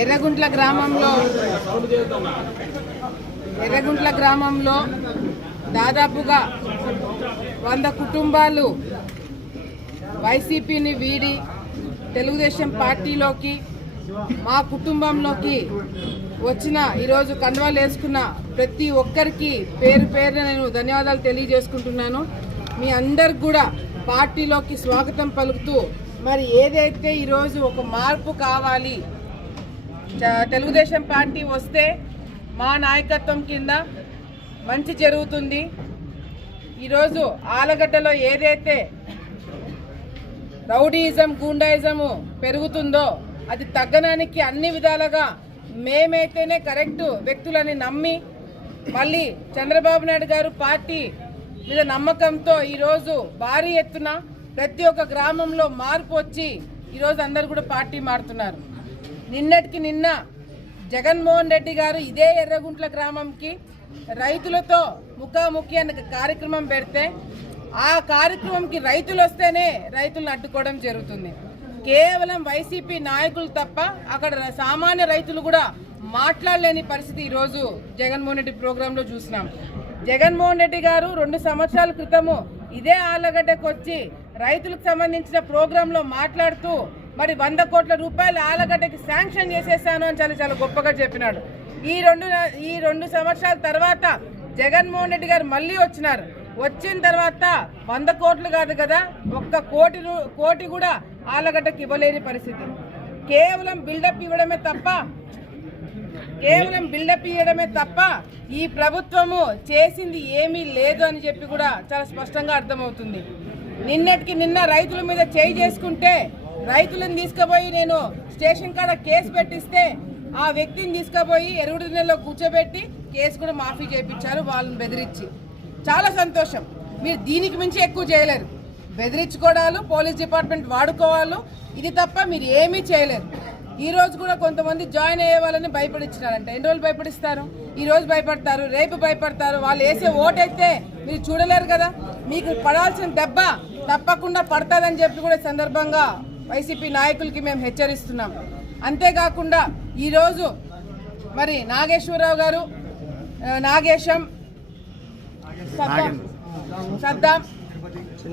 ఎర్రగుంట్ల గ్రామంలో ఎర్రగుంట్ల గ్రామంలో దాదాపుగా వంద కుటుంబాలు వైసీపీని వీడి తెలుగుదేశం పార్టీలోకి మా కుటుంబంలోకి వచ్చిన ఈరోజు కండువాలు వేసుకున్న ప్రతి ఒక్కరికి పేరు పేరున నేను ధన్యవాదాలు తెలియజేసుకుంటున్నాను. మీ అందరికి కూడా పార్టీలోకి స్వాగతం పలుకుతూ మరి ఏదైతే ఈరోజు ఒక మార్పు కావాలి తెలుగుదేశం పార్టీ వస్తే మా నాయకత్వం కింద మంచి జరుగుతుంది. ఈరోజు ఆలగడ్డలో ఏదైతే రౌడీయిజం గూండాయిజము పెరుగుతుందో అది తగ్గడానికి అన్ని విధాలుగా మేమైతేనే కరెక్ట్ వ్యక్తులని నమ్మి మళ్ళీ చంద్రబాబు నాయుడు గారు పార్టీ మీద నమ్మకంతో ఈరోజు భారీ ఎత్తున ప్రతి ఒక్క గ్రామంలో మార్పు వచ్చి ఈరోజు అందరు కూడా పార్టీ మారుతున్నారు. నిన్నటికి నిన్న జగన్మోహన్ రెడ్డి గారు ఇదే ఎర్రగుంట్ల గ్రామంకి రైతులతో ముఖాముఖి అనే కార్యక్రమం పెడితే ఆ కార్యక్రమంకి రైతులు వస్తేనే రైతులను అడ్డుకోవడం జరుగుతుంది. కేవలం వైసీపీ నాయకులు తప్ప అక్కడ సామాన్య రైతులు కూడా మాట్లాడలేని పరిస్థితి ఈరోజు జగన్మోహన్ రెడ్డి ప్రోగ్రాంలో చూసినాం. జగన్మోహన్ రెడ్డి గారు రెండు సంవత్సరాల క్రితము ఇదే ఆలగడ్డకు వచ్చి రైతులకు సంబంధించిన ప్రోగ్రాంలో మాట్లాడుతూ మరి వంద కోట్ల రూపాయలు ఆలగడ్డకి శాంక్షన్ చేసేసాను అని చాలా చాలా గొప్పగా చెప్పినాడు. ఈ రెండు ఈ రెండు సంవత్సరాల తర్వాత జగన్మోహన్ రెడ్డి గారు మళ్ళీ వచ్చినారు. వచ్చిన తర్వాత వంద కోట్లు కాదు కదా ఒక్క కోటి కోటి కూడా ఆలగడ్డకి ఇవ్వలేని పరిస్థితి. కేవలం బిల్డప్ ఇవ్వడమే తప్ప కేవలం బిల్డప్ ఇవ్వడమే తప్ప ఈ ప్రభుత్వము చేసింది ఏమీ లేదు అని చెప్పి కూడా చాలా స్పష్టంగా అర్థమవుతుంది. నిన్నటికి నిన్న రైతుల మీద చేయి చేసుకుంటే రైతులను తీసుకుపోయి నేను స్టేషన్ కాడ కేసు పెట్టిస్తే ఆ వ్యక్తిని తీసుకుపోయి ఎరుగుడు నెలలో కూర్చోబెట్టి కేసు కూడా మాఫీ చేయించారు వాళ్ళని బెదిరించి. చాలా సంతోషం. మీరు దీనికి మించి ఎక్కువ చేయలేరు. బెదిరించుకోవడాలు పోలీస్ డిపార్ట్మెంట్ వాడుకోవాలి ఇది తప్ప మీరు ఏమీ చేయలేరు. ఈ రోజు కూడా కొంతమంది జాయిన్ అయ్యే వాళ్ళని భయపడించినారంట ఎన్ని రోజులు భయపడిస్తారు? ఈ రోజు భయపడతారు రేపు భయపడతారు. వాళ్ళు వేసే ఓటైతే మీరు చూడలేరు కదా. మీకు పడాల్సిన దెబ్బ తప్పకుండా పడతాదని చెప్పి కూడా సందర్భంగా వైసీపీ నాయకులకి మేము హెచ్చరిస్తున్నాం. అంతేకాకుండా ఈరోజు మరి నాగేశ్వరరావు గారు నాగేశం సద్దాం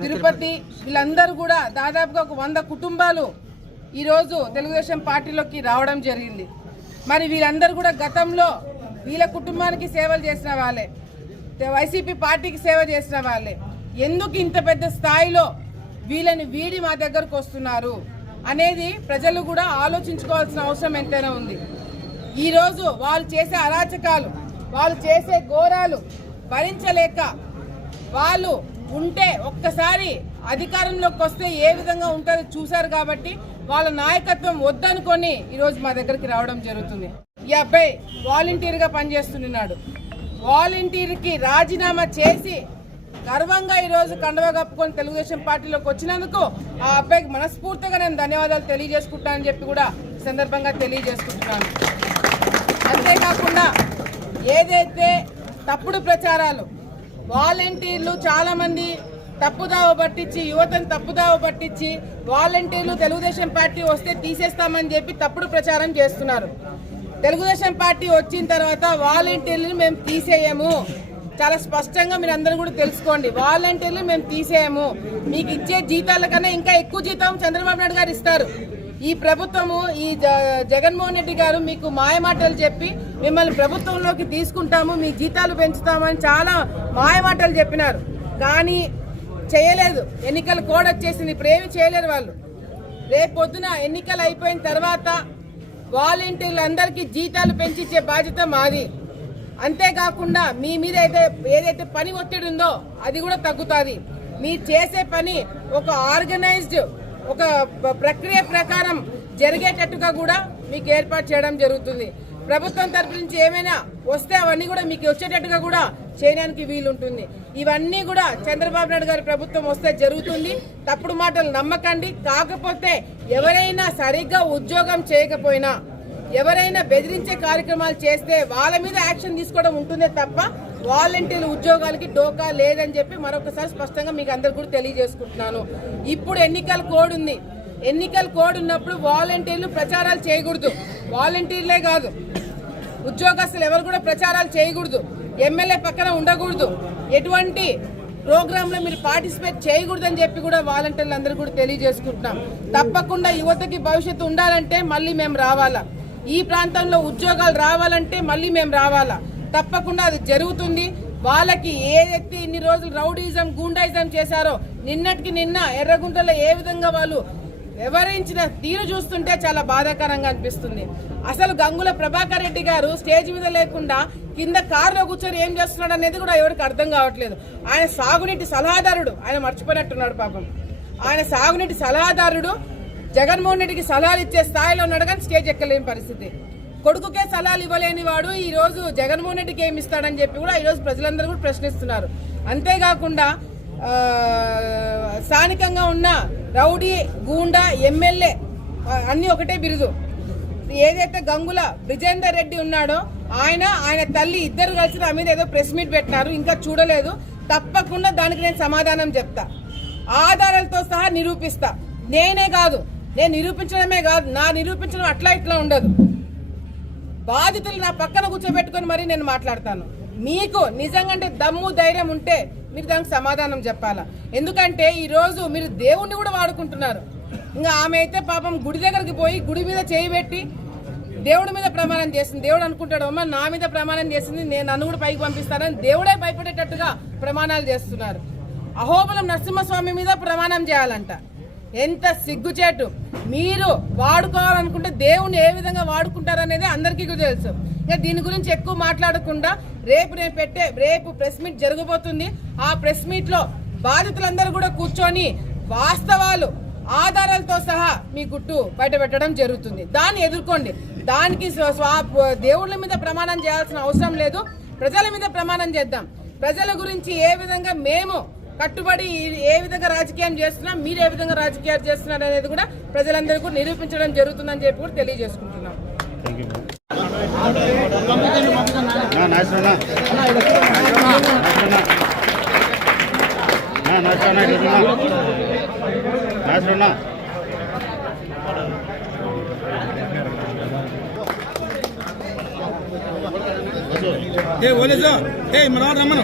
తిరుపతి వీళ్ళందరూ కూడా దాదాపుగా ఒక వంద కుటుంబాలు ఈరోజు తెలుగుదేశం పార్టీలోకి రావడం జరిగింది. మరి వీళ్ళందరూ కూడా గతంలో వీళ్ళ కుటుంబానికి సేవలు చేసిన వాళ్ళే. వైసీపీ పార్టీకి సేవ చేసిన వాళ్ళే. ఎందుకు ఇంత పెద్ద స్థాయిలో వీళ్ళని వీడి మా దగ్గరకు వస్తున్నారు అనేది ప్రజలు కూడా ఆలోచించుకోవాల్సిన అవసరం ఎంతైనా ఉంది. ఈరోజు వాళ్ళు చేసే అరాచకాలు వాళ్ళు చేసే ఘోరాలు భరించలేక వాళ్ళు ఉంటే ఒక్కసారి అధికారంలోకి వస్తే ఏ విధంగా ఉంటుందో చూశారు కాబట్టి వాళ్ళ నాయకత్వం వద్దనుకొని ఈరోజు మా దగ్గరికి రావడం జరుగుతుంది. ఈ అబ్బాయి వాలంటీర్గా పనిచేస్తున్నాడు. వాలంటీర్కి రాజీనామా చేసి గర్వంగా ఈరోజు కండవ కప్పుకొని తెలుగుదేశం పార్టీలోకి వచ్చినందుకు ఆ అబ్బాయికి మనస్ఫూర్తిగా నేను ధన్యవాదాలు తెలియజేసుకుంటానని చెప్పి కూడా సందర్భంగా తెలియజేసుకుంటున్నాను. అంతేకాకుండా ఏదైతే తప్పుడు ప్రచారాలు వాలంటీర్లు చాలామంది తప్పుదావ పట్టించి యువతను తప్పుదావ పట్టించి వాలంటీర్లు తెలుగుదేశం పార్టీ వస్తే తీసేస్తామని చెప్పి తప్పుడు ప్రచారం చేస్తున్నారు. తెలుగుదేశం పార్టీ వచ్చిన తర్వాత వాలంటీర్లను మేము తీసేయము. చాలా స్పష్టంగా మీరు అందరూ కూడా తెలుసుకోండి. వాలంటీర్లు మేము తీసేయము. మీకు ఇచ్చే జీతాల కన్నా ఇంకా ఎక్కువ జీతం చంద్రబాబు నాయుడు గారు ఇస్తారు. ఈ ప్రభుత్వము ఈ జ- జగన్మోహన్ రెడ్డి గారు మీకు మాయమాటలు చెప్పి మిమ్మల్ని ప్రభుత్వంలోకి తీసుకుంటాము మీ జీతాలు పెంచుతామని చాలా మాయమాటలు చెప్పినారు. కానీ చేయలేదు. ఎన్నికల కోడ్ వచ్చేసింది. ఇప్పుడు ఏమి చేయలేరు వాళ్ళు. రేపు పొద్దున ఎన్నికలు అయిపోయిన తర్వాత వాలంటీర్లందరికీ జీతాలు పెంచిచ్చే బాధ్యత మాది. అంతేకాకుండా మీ మీద అయితే ఏదైతే పని ఒత్తిడి ఉందో అది కూడా తగ్గుతుంది. మీరు చేసే పని ఒక ఆర్గనైజ్డ్ ఒక ప్రక్రియ ప్రకారం జరిగేటట్టుగా కూడా మీకు ఏర్పాటు చేయడం జరుగుతుంది. ప్రభుత్వం తరపు నుంచి ఏమైనా వస్తే అవన్నీ కూడా మీకు వచ్చేటట్టుగా కూడా చేయడానికి వీలుంటుంది. ఇవన్నీ కూడా చంద్రబాబు నాయుడు గారి ప్రభుత్వం వస్తే జరుగుతుంది. తప్పుడు మాటలు నమ్మకండి. కాకపోతే ఎవరైనా సరిగ్గా ఉద్యోగం చేయకపోయినా ఎవరైనా బెదిరించే కార్యక్రమాలు చేస్తే వాళ్ళ మీద యాక్షన్ తీసుకోవడం ఉంటుందే తప్ప వాలంటీర్ల ఉద్యోగాలకి డోకా లేదని చెప్పి మరొకసారి స్పష్టంగా మీకు అందరు కూడా తెలియజేసుకుంటున్నాను. ఇప్పుడు ఎన్నికల కోడ్ ఉంది. ఎన్నికల కోడ్ ఉన్నప్పుడు వాలంటీర్లు ప్రచారాలు చేయకూడదు. వాలంటీర్లే కాదు. ఉద్యోగస్తులు ఎవరు కూడా ప్రచారాలు చేయకూడదు. ఎమ్మెల్యే పక్కన ఉండకూడదు. ఎటువంటి ప్రోగ్రాంలో మీరు పార్టిసిపేట్ చేయకూడదని చెప్పి కూడా వాలంటీర్లు అందరూ కూడా తెలియజేసుకుంటున్నాం. తప్పకుండా యువతకి భవిష్యత్తు ఉండాలంటే మళ్ళీ మేము రావాలా? ఈ ప్రాంతంలో ఉద్యోగాలు రావాలంటే మళ్ళీ మేము రావాలా? తప్పకుండా అది జరుగుతుంది. వాళ్ళకి ఏ వ్యక్తి ఇన్ని రోజులు రౌడీజం గూండాయిజం చేశారో నిన్నటికి నిన్న ఎర్రగుంటలో ఏ విధంగా వాళ్ళు వివరించిన తీరు చూస్తుంటే చాలా బాధాకరంగా అనిపిస్తుంది. అసలు గంగుల ప్రభాకర్ రెడ్డి గారు స్టేజ్ మీద లేకుండా కింద కారులో కూర్చొని ఏం చేస్తున్నాడు అనేది కూడా ఎవరికి అర్థం కావట్లేదు. ఆయన సాగునీటి సలహాదారుడు. ఆయన మర్చిపోయినట్టున్నాడు పాపం. ఆయన సాగునీటి సలహాదారుడు. జగన్మోహన్ రెడ్డికి సలహాలు ఇచ్చే స్థాయిలో ఉన్నాడు కానీ స్టేజ్ ఎక్కలేని పరిస్థితి. కొడుకుకే సలహాలు ఇవ్వలేని వాడు ఈరోజు జగన్మోహన్ రెడ్డికి ఏమి ఇస్తాడని చెప్పి కూడా ఈరోజు ప్రజలందరూ కూడా ప్రశ్నిస్తున్నారు. అంతేకాకుండా స్థానికంగా ఉన్న రౌడీ గూండా ఎమ్మెల్యే అన్నీ ఒకటే బిరుదు. ఏదైతే గంగుల బ్రిజేందర్ రెడ్డి ఉన్నాడో ఆయన ఆయన తల్లి ఇద్దరు కలిసి నా మీద ఏదో ప్రెస్ మీట్ పెట్టినారు ఇంకా చూడలేదు. తప్పకుండా దానికి నేను సమాధానం చెప్తా. ఆధారాలతో సహా నిరూపిస్తా. నేనే కాదు నేను నిరూపించడమే కాదు నా నిరూపించడం అట్లా ఇట్లా ఉండదు. బాధితులు నా పక్కన కూర్చోబెట్టుకొని మరీ నేను మాట్లాడతాను. మీకు నిజంగా అంటే దమ్ము ధైర్యం ఉంటే మీరు దానికి సమాధానం చెప్పాలా? ఎందుకంటే ఈరోజు మీరు దేవుణ్ణి కూడా వాడుకుంటున్నారు. ఇంకా ఆమె అయితే పాపం గుడి దగ్గరికి పోయి గుడి మీద చేయి పెట్టి దేవుడి మీద ప్రమాణం చేసింది. దేవుడు అనుకుంటాడు అమ్మ నా మీద ప్రమాణం చేసింది నేను నన్ను కూడా పైకి పంపిస్తానని దేవుడే భయపడేటట్టుగా ప్రమాణాలు చేస్తున్నారు. అహోబలం నరసింహస్వామి మీద ప్రమాణం చేయాలంట. ఎంత సిగ్గుచేటు. మీరు వాడుకోవాలనుకుంటే దేవుని ఏ విధంగా వాడుకుంటారనేది అందరికీ కూడా తెలుసు. ఇంకా దీని గురించి ఎక్కువ మాట్లాడకుండా రేపు నేను పెట్టే రేపు ప్రెస్ మీట్ జరగబోతుంది. ఆ ప్రెస్ మీట్లో బాధితులందరూ కూడా కూర్చొని వాస్తవాలు ఆధారాలతో సహా మీ గుట్టు బయట పెట్టడం జరుగుతుంది. దాన్ని ఎదుర్కోండి. దానికి స్వ- స్వా- దేవుళ్ళ మీద ప్రమాణం చేయాల్సిన అవసరం లేదు. ప్రజల మీద ప్రమాణం చేద్దాం. ప్రజల గురించి ఏ విధంగా మేము కట్టుబడి ఏ విధంగా రాజకీయం చేస్తున్నాం మీరు ఏ విధంగా రాజకీయాలు చేస్తున్నారు అనేది కూడా ప్రజలందరికీ కూడా నిరూపించడం జరుగుతుందని చెప్పి కూడా తెలియజేసుకుంటున్నాం. ఏ ఓలేసా ఏ మన రమ్మను.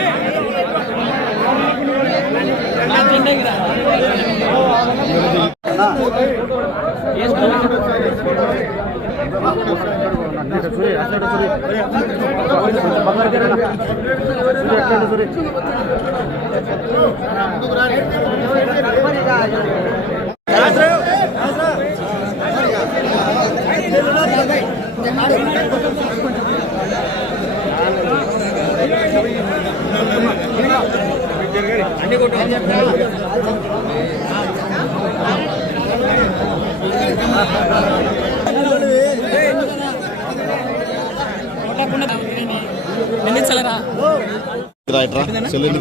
పెద్ద ఎందుకు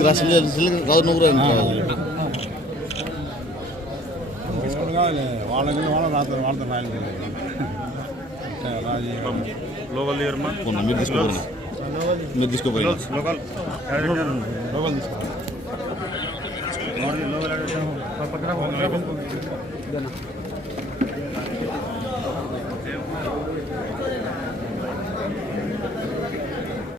రా సెల్ రాదు నువ్వు రా వాళ్ళకి వాళ్ళ లోకల్ మీరు తీసుకోపోయినా మీరు తీసుకోపోయినా లోకల్ లోకల్ తీసుకో లోకల్